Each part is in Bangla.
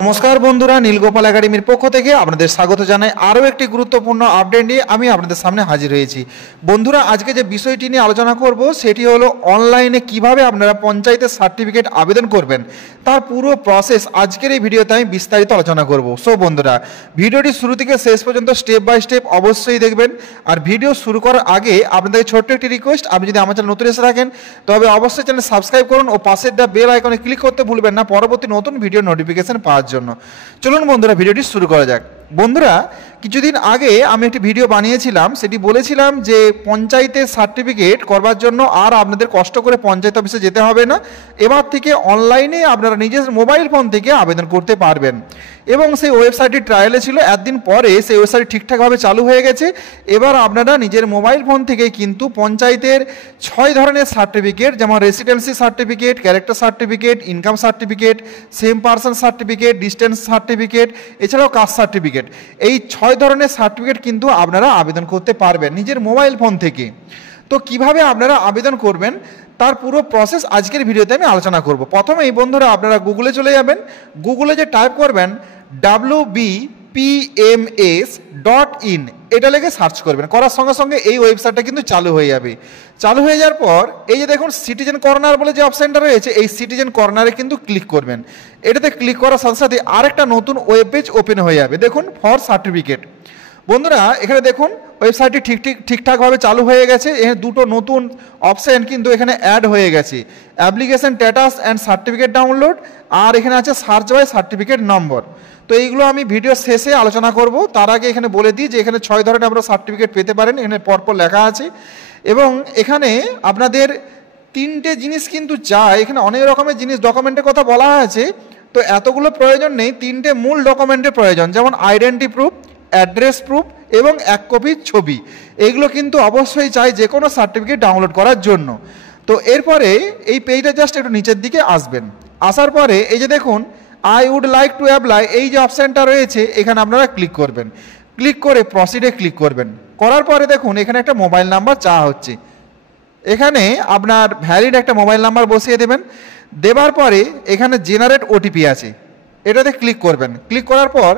নমস্কার বন্ধুরা, নীলগোপাল একাডেমির পক্ষ থেকে আপনাদের স্বাগত জানাই। আরও একটি গুরুত্বপূর্ণ আপডেট নিয়ে আমি আপনাদের সামনে হাজির হয়েছি। বন্ধুরা, আজকে যে বিষয়টি নিয়ে আলোচনা করব সেটি হলো অনলাইনে কিভাবে আপনারা পঞ্চায়েতের সার্টিফিকেট আবেদন করবেন তার পুরো প্রসেস আজকের এই ভিডিওতে আমি বিস্তারিত আলোচনা করব। সো বন্ধুরা, ভিডিওটি শুরু থেকে শেষ পর্যন্ত স্টেপ বাই স্টেপ অবশ্যই দেখবেন। আর ভিডিও শুরু করার আগে আপনাদের ছোট্ট একটি রিকোয়েস্ট, আপনি যদি আমার চ্যানেল নতুন এসে থাকেন তবে অবশ্যই চ্যানেল সাবস্ক্রাইব করুন ও পাশের বেল আইকনে ক্লিক করতে ভুলবেন না পরবর্তী নতুন ভিডিও নোটিফিকেশন পাওয়ার জন্য। চলুন বন্ধুরা, ভিডিওটি শুরু করা যাক। বন্ধুরা, কিছুদিন আগে আমি একটি ভিডিও বানিয়েছিলাম, সেটি বলেছিলাম যে পঞ্চায়েতের সার্টিফিকেট করবার জন্য আর আপনাদের কষ্ট করে পঞ্চায়েত অফিসে যেতে হবে না। এবার থেকে অনলাইনে আপনারা নিজের মোবাইল ফোন থেকে আবেদন করতে পারবেন। এবং সেই ওয়েবসাইটটি ট্রায়ালে ছিল, একদিন পরে সেই ওয়েবসাইট ঠিকঠাকভাবে চালু হয়ে গেছে। এবার আপনারা নিজের মোবাইল ফোন থেকে কিন্তু পঞ্চায়েতের 6 ধরনের সার্টিফিকেট, যেমন residency certificate, character certificate, income certificate, same person certificate, distance certificate, এছাড়াও কাস্ট সার্টিফিকেট, এই 6 ধরনের সার্টিফিকেট কিন্তু আপনারা আবেদন করতে পারবেন নিজের মোবাইল ফোন থেকে। তো কিভাবে আপনারা আবেদন করবেন তার পুরো প্রসেস আজকের ভিডিওতে আমি আলোচনা করব। প্রথমেই বন্ধুরা আপনারা গুগলে চলে যাবেন। গুগলে যে টাইপ করবেন wbpms.in, এটা লিখে সার্চ করবেন। করার সঙ্গে সঙ্গে এই ওয়েবসাইটটা কিন্তু চালু হয়ে যাবে। চালু হয়ে যাওয়ার পর এই যে দেখুন সিটিজেন কর্নার বলে যে অপশানটা রয়েছে, এই সিটিজেন কর্নারে কিন্তু ক্লিক করবেন। এটাতে ক্লিক করার সাথে সাথে আরেকটা নতুন ওয়েব পেজ ওপেন হয়ে যাবে। দেখুন ফর সার্টিফিকেট। বন্ধুরা, এখানে দেখুন ওয়েবসাইটটি ঠিকঠাকভাবে চালু হয়ে গেছে। এখানে দুটো নতুন অপশান কিন্তু এখানে অ্যাড হয়ে গেছে, application status and certificate download, আর এখানে আছে সার্চ বাই সার্টিফিকেট নম্বর। তো এইগুলো আমি ভিডিও শেষে আলোচনা করব। তার আগে এখানে বলে দিই যে এখানে 6 ধরনের আমরা সার্টিফিকেট পেতে পারেন, এখানে পরপর লেখা আছে। এবং এখানে আপনাদের 3টে জিনিস কিন্তু চাই। এখানে অনেক রকমের জিনিস ডকুমেন্টের কথা বলা আছে, তো এতগুলো প্রয়োজন নেই। 3টে মূল ডকুমেন্টের প্রয়োজন, যেমন আইডেন্টি প্রুফ, অ্যাড্রেস প্রুফ এবং 1 কপি ছবি। এগুলো কিন্তু অবশ্যই চাই যে কোনো সার্টিফিকেট ডাউনলোড করার জন্য। তো এরপরে এই পেজটা জাস্ট একটু নিচের দিকে আসবেন। আসার পরে এই যে দেখুন I would like to apply, এই যে অপশানটা রয়েছে এখানে আপনারা ক্লিক করবেন। ক্লিক করে প্রসিডে ক্লিক করবেন। করার পরে দেখুন এখানে একটা মোবাইল নাম্বার চাওয়া হচ্ছে। এখানে আপনার ভ্যালিড একটা মোবাইল নাম্বার বসিয়ে দেবেন। দেবার পরে এখানে জেনারেট ওটিপি আছে, এটাতে ক্লিক করবেন। ক্লিক করার পর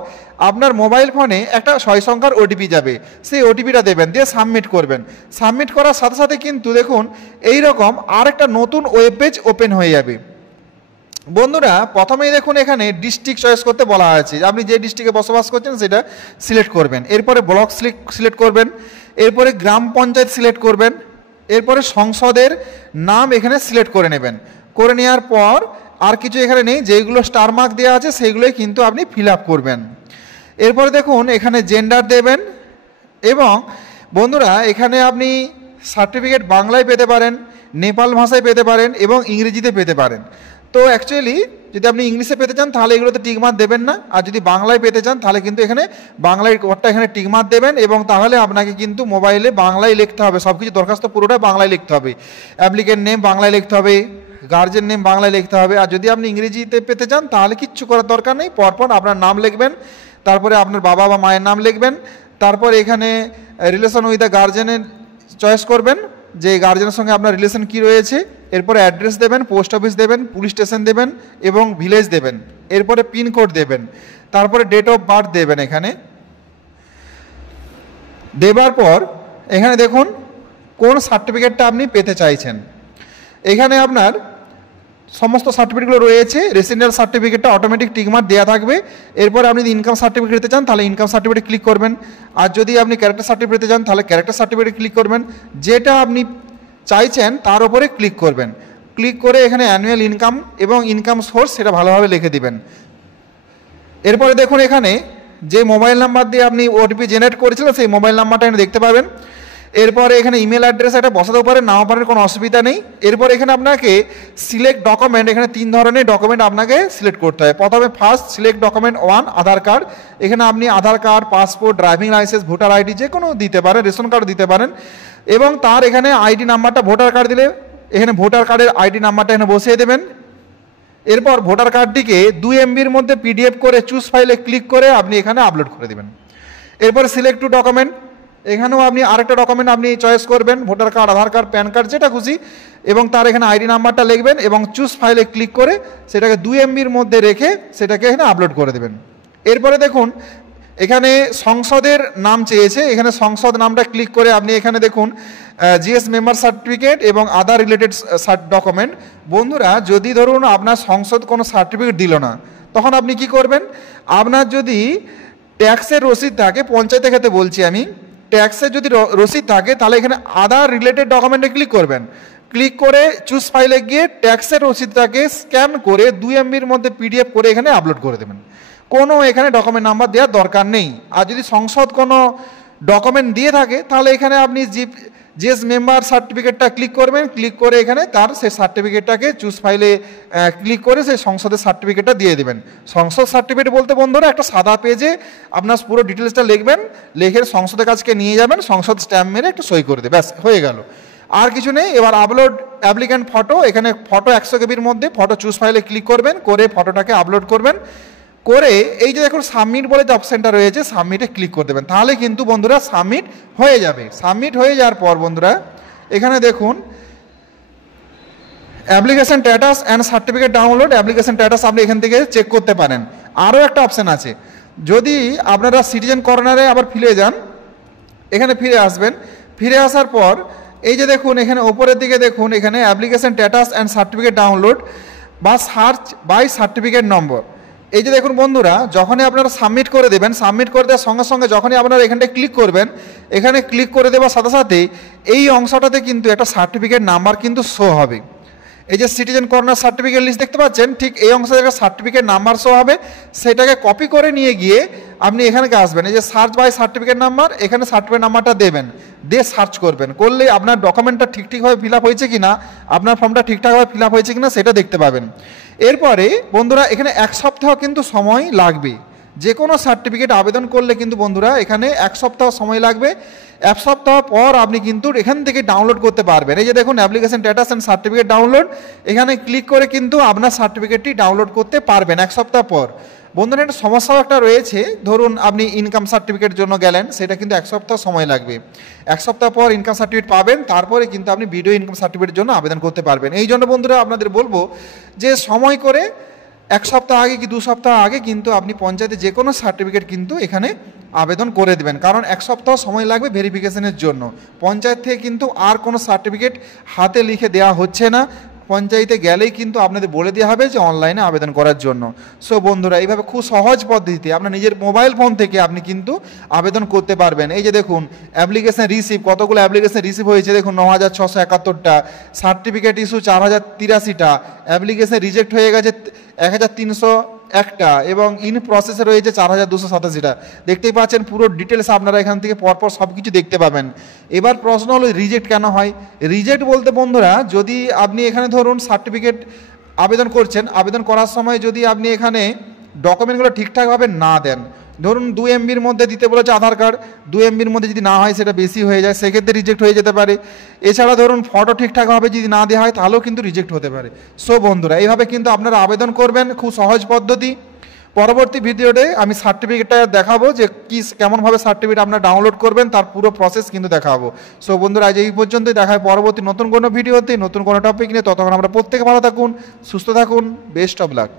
আপনার মোবাইল ফোনে একটা 6 সংখ্যার ওটিপি যাবে, সেই ওটিপিটা দেবেন, দিয়ে সাবমিট করবেন। সাবমিট করার সাথে সাথে কিন্তু দেখুন এই রকম আরেকটা নতুন ওয়েব পেজ ওপেন হয়ে যাবে। বন্ধুরা, প্রথমেই দেখুন এখানে ডিস্ট্রিক্ট চয়েস করতে বলা আছে, আপনি যে ডিস্ট্রিক্টে বসবাস করছেন সেটা সিলেক্ট করবেন। এরপরে ব্লক সিলেক্ট করবেন। এরপরে গ্রাম পঞ্চায়েত সিলেক্ট করবেন। এরপরে সংসদের নাম এখানে সিলেক্ট করে নেবেন। করে নেওয়ার পর আর কিছু এখানে নেই, যেগুলো স্টার মার্ক দেওয়া আছে সেগুলোই কিন্তু আপনি ফিল আপ করবেন। এরপরে দেখুন এখানে জেন্ডার দেবেন। এবং বন্ধুরা, এখানে আপনি সার্টিফিকেট বাংলায় পেতে পারেন, নেপাল ভাষায় পেতে পারেন এবং ইংরেজিতে পেতে পারেন। তো অ্যাকচুয়ালি যদি আপনি ইংলিশে পেতে চান তাহলে এগুলোতে টিকমার্ক দেবেন না, আর যদি বাংলায় পেতে চান তাহলে কিন্তু এখানে বাংলায় কোডটা এখানে টিকমার্ক দেবেন। এবং তাহলে আপনাকে কিন্তু মোবাইলে বাংলায় লিখতে হবে, সব কিছু দরখাস্ত পুরোটা বাংলায় লিখতে হবে। অ্যাপ্লিকেন্ট নেম বাংলায় লিখতে হবে, গার্জেন নেম বাংলায় লিখতে হবে। আর যদি আপনি ইংরেজিতে পেতে চান তাহলে কিচ্ছু করার দরকার নেই, পরপর আপনার নাম লিখবেন, তারপরে আপনার বাবা বা মায়ের নাম লিখবেন, তারপর এখানে রিলেশন উইথ দ্য গার্জেনের চয়েস করবেন, যে গার্জেনের সঙ্গে আপনার রিলেশন কী রয়েছে। এরপরে অ্যাড্রেস দেবেন, পোস্ট অফিস দেবেন, পুলিশ স্টেশন দেবেন এবং ভিলেজ দেবেন। এরপরে পিনকোড দেবেন, তারপরে ডেট অফ বার্থ দেবেন। এখানে দেবার পর এখানে দেখুন কোন সার্টিফিকেটটা আপনি পেতে চাইছেন। এখানে আপনার সমস্ত সার্টিফিকেটগুলো রয়েছে। রেসিডেন্সিয়াল সার্টিফিকেটটা অটোমেটিক টিকমার্ক দেওয়া থাকবে। এরপর আপনি যদি ইনকাম সার্টিফিকেট পেতে চান তাহলে ইনকাম সার্টিফিকেট ক্লিক করবেন। আর যদি আপনি ক্যারেক্টার সার্টিফিকেট পেতে চান তাহলে ক্যারেক্টার সার্টিফিকেট ক্লিক করবেন। যেটা আপনি চাইছেন তার উপরে ক্লিক করবেন। ক্লিক করে এখানে অ্যানুয়াল ইনকাম এবং ইনকাম সোর্স সেটা ভালোভাবে লিখে দিবেন। এরপরে দেখুন এখানে যে মোবাইল নাম্বার দিয়ে আপনি ওটিপি জেনারেট করেছিলেন সেই মোবাইল নাম্বারটা এখানে দেখতে পাবেন। এরপরে এখানে ইমেল অ্যাড্রেস একটা বসাতেও পারেন, নাও পারেন, কোনো অসুবিধা নেই। এরপর এখানে আপনাকে সিলেক্ট ডকুমেন্ট, এখানে 3 ধরনের ডকুমেন্ট আপনাকে সিলেক্ট করতে হয়। প্রথমে first select document 1 Aadhaar card. এখানে আপনি Aadhaar card, passport, driving licence, voter ID যে কোনো দিতে পারেন, রেশন কার্ড দিতে পারেন। এবং তার এখানে আইডি নাম্বারটা, ভোটার কার্ড দিলে এখানে ভোটার কার্ডের আইডি নাম্বারটা এখানে বসিয়ে দেবেন। এরপর ভোটার কার্ডটিকে 2 MBর মধ্যে PDF করে চুজ ফাইলে ক্লিক করে আপনি এখানে আপলোড করে দেবেন। এরপর সিলেক্ট টু ডকুমেন্ট, এখানেও আপনি আরেকটা ডকুমেন্ট আপনি চয়েস করবেন, ভোটার কার্ড, আধার কার্ড, প্যান কার্ড, যেটা খুশি, এবং তার এখানে আইডি নাম্বারটা লিখবেন এবং চুজ ফাইলে ক্লিক করে সেটাকে 2 MBর মধ্যে রেখে সেটাকে এখানে আপলোড করে দেবেন। এরপরে দেখুন এখানে সংসদের নাম চেয়েছে, এখানে সংসদ নামটা ক্লিক করে আপনি এখানে দেখুন জিএস মেম্বার সার্টিফিকেট এবং আদার রিলেটেড ডকুমেন্ট। বন্ধুরা যদি ধরুন আপনার সংসদ কোনো সার্টিফিকেট দিল না, তখন আপনি কি করবেন, আপনার যদি ট্যাক্সের রসিদ থাকে, পঞ্চায়েতের ক্ষেত্রে বলছি আমি, ট্যাক্সের যদি রসিদ থাকে তাহলে এখানে আদার রিলেটেড ডকুমেন্টে ক্লিক করবেন। ক্লিক করে চুজ ফাইলে গিয়ে ট্যাক্সের রসিদটাকে স্ক্যান করে 2 MBর মধ্যে PDF করে এখানে আপলোড করে দেবেন। কোনো এখানে ডকুমেন্ট নাম্বার দেওয়ার দরকার নেই। আর যদি সংসদ কোনো ডকুমেন্ট দিয়ে থাকে তাহলে এখানে আপনি জিএস মেম্বার সার্টিফিকেটটা ক্লিক করবেন, ক্লিক করে এখানে তার সেই সার্টিফিকেটটাকে চুজ ফাইলে ক্লিক করে সেই সংসদের সার্টিফিকেটটা দিয়ে দেবেন। সংসদ সার্টিফিকেট বলতে বন্ধুরা একটা সাদা পেজে আপনার পুরো ডিটেলসটা লিখবেন, লিখে সংসদের কাছকে নিয়ে যাবেন, সংসদ স্ট্যাম্প মেরে একটু সই করে দেবে, ব্যাস হয়ে গেল, আর কিছু নেই। এবার আপলোড অ্যাপ্লিক্যান্ট ফটো, এখানে ফটো 100 KBর মধ্যে ফটো চুজ ফাইলে ক্লিক করবেন, করে ফটোটাকে আপলোড করবেন, করে এই যে দেখুন সাবমিট বলে যে অপশানটা রয়েছে সাবমিটে ক্লিক করে দেবেন, তাহলে কিন্তু বন্ধুরা সাবমিট হয়ে যাবে। সাবমিট হয়ে যাওয়ার পর বন্ধুরা এখানে দেখুন application status and certificate download, application status আপনি এখান থেকে চেক করতে পারেন। আরও একটা অপশান আছে, যদি আপনারা সিটিজেন কর্নারে আবার ফিরে যান, এখানে ফিরে আসবেন, ফিরে আসার পর এই যে দেখুন এখানে ওপরের দিকে দেখুন এখানে application status and certificate download বা সার্চ বাই সার্টিফিকেট নম্বর, এই যে দেখুন বন্ধুরা যখনই আপনারা সাবমিট করে দেবেন, সাবমিট করে দেওয়ার সঙ্গে সঙ্গে যখনই আপনারা এখানটায় ক্লিক করবেন, এখানে ক্লিক করে দেওয়ার সাথে সাথে এই অংশটাতে কিন্তু একটা সার্টিফিকেট নাম্বার কিন্তু শো হবে। এই যে সিটিজেন কর্নার সার্টিফিকেট লিস্ট দেখতে পাচ্ছেন, ঠিক এই অংশে একটা সার্টিফিকেট নাম্বার শো হবে, সেটাকে কপি করে নিয়ে গিয়ে আপনি এখানে আসবেন, এই যে সার্চ বাই সার্টিফিকেট নাম্বার, এখানে সার্টিফিকেট নাম্বারটা দেবেন, দিয়ে সার্চ করবেন, করলে আপনার ডকুমেন্টটা ঠিকঠাকভাবে ফিল আপ হয়েছে কিনা, আপনার ফর্মটা ঠিকঠাকভাবে ফিল আপ হয়েছে কিনা সেটা দেখতে পাবেন। এরপরে বন্ধুরা এখানে 1 সপ্তাহ কিন্তু সময় লাগবে, যে কোনো সার্টিফিকেট আবেদন করলে কিন্তু বন্ধুরা এখানে 1 সপ্তাহ সময় লাগবে। 1 সপ্তাহ পর আপনি কিন্তু এখান থেকে ডাউনলোড করতে পারবেন। এই যে দেখুন application status and certificate download, এখানে ক্লিক করে কিন্তু আপনার সার্টিফিকেটটি ডাউনলোড করতে পারবেন 1 সপ্তাহ পর। বন্ধুরা একটা সমস্যাও একটা রয়েছে, ধরুন আপনি ইনকাম সার্টিফিকেটের জন্য গেলেন, সেটা কিন্তু 1 সপ্তাহ সময় লাগবে। 1 সপ্তাহ পর ইনকাম সার্টিফিকেট পাবেন, তারপরে কিন্তু আপনি ভিডিও ইনকাম সার্টিফিকেটের জন্য আবেদন করতে পারবেন। এই জন্য বন্ধুরা আপনাদের বলবো যে সময় করে 1 সপ্তাহ আগে কি 2 সপ্তাহ আগে কিন্তু আপনি পঞ্চায়েতে যে কোনো সার্টিফিকেট কিন্তু এখানে আবেদন করে দেবেন, কারণ 1 সপ্তাহ সময় লাগবে ভেরিফিকেশনের জন্য। পঞ্চায়েত থেকে কিন্তু আর কোনো সার্টিফিকেট হাতে লিখে দেওয়া হচ্ছে না, পঞ্চায়েতে গেলেই কিন্তু আপনাদের বলে দেওয়া হবে যে অনলাইনে আবেদন করার জন্য। সো বন্ধুরা এইভাবে খুব সহজ পদ্ধতিতে আপনার নিজের মোবাইল ফোন থেকে আপনি কিন্তু আবেদন করতে পারবেন। এই যে দেখুন অ্যাপ্লিকেশন রিসিভ, কতগুলো অ্যাপ্লিকেশন রিসিভ হয়েছে দেখুন 9671টা, সার্টিফিকেট ইস্যু 4083টা, অ্যাপ্লিকেশন রিজেক্ট হয়ে গেছে 1301টা এবং ইন প্রসেসে রয়েছে 4287টা। দেখতেই পাচ্ছেন পুরো ডিটেলস আপনারা এখান থেকে পরপর সব কিছু দেখতে পাবেন। এবার প্রশ্ন হলো রিজেক্ট কেন হয়? রিজেক্ট বলতে বন্ধুরা যদি আপনি এখানে ধরুন সার্টিফিকেট আবেদন করছেন, আবেদন করার সময় যদি আপনি এখানে ডকুমেন্টগুলো ঠিকঠাকভাবে না দেন, ধরুন 2 MBর মধ্যে দিতে বলেছে আধার কার্ড, 2 MBর মধ্যে যদি না হয় সেটা বেশি হয়ে যায়, সেক্ষেত্রে রিজেক্ট হয়ে যেতে পারে। এছাড়া ধরুন ফটো ঠিকঠাকভাবে যদি না দেওয়া হয় তাহলেও কিন্তু রিজেক্ট হতে পারে। সো বন্ধুরা এইভাবে কিন্তু আপনারা আবেদন করবেন, খুব সহজ পদ্ধতি। পরবর্তী ভিডিওতে আমি সার্টিফিকেটটা দেখাবো যে কেমনভাবে সার্টিফিকেট আপনারা ডাউনলোড করবেন, তার পুরো প্রসেস কিন্তু দেখাবো। সো বন্ধুরা আজ এই পর্যন্তই, দেখা হয় পরবর্তী নতুন কোনো ভিডিওতে নতুন কোনো টপিক নিয়ে। ততক্ষণ আমরা প্রত্যেকে ভালো থাকুন, সুস্থ থাকুন, বেস্ট অফ লাক।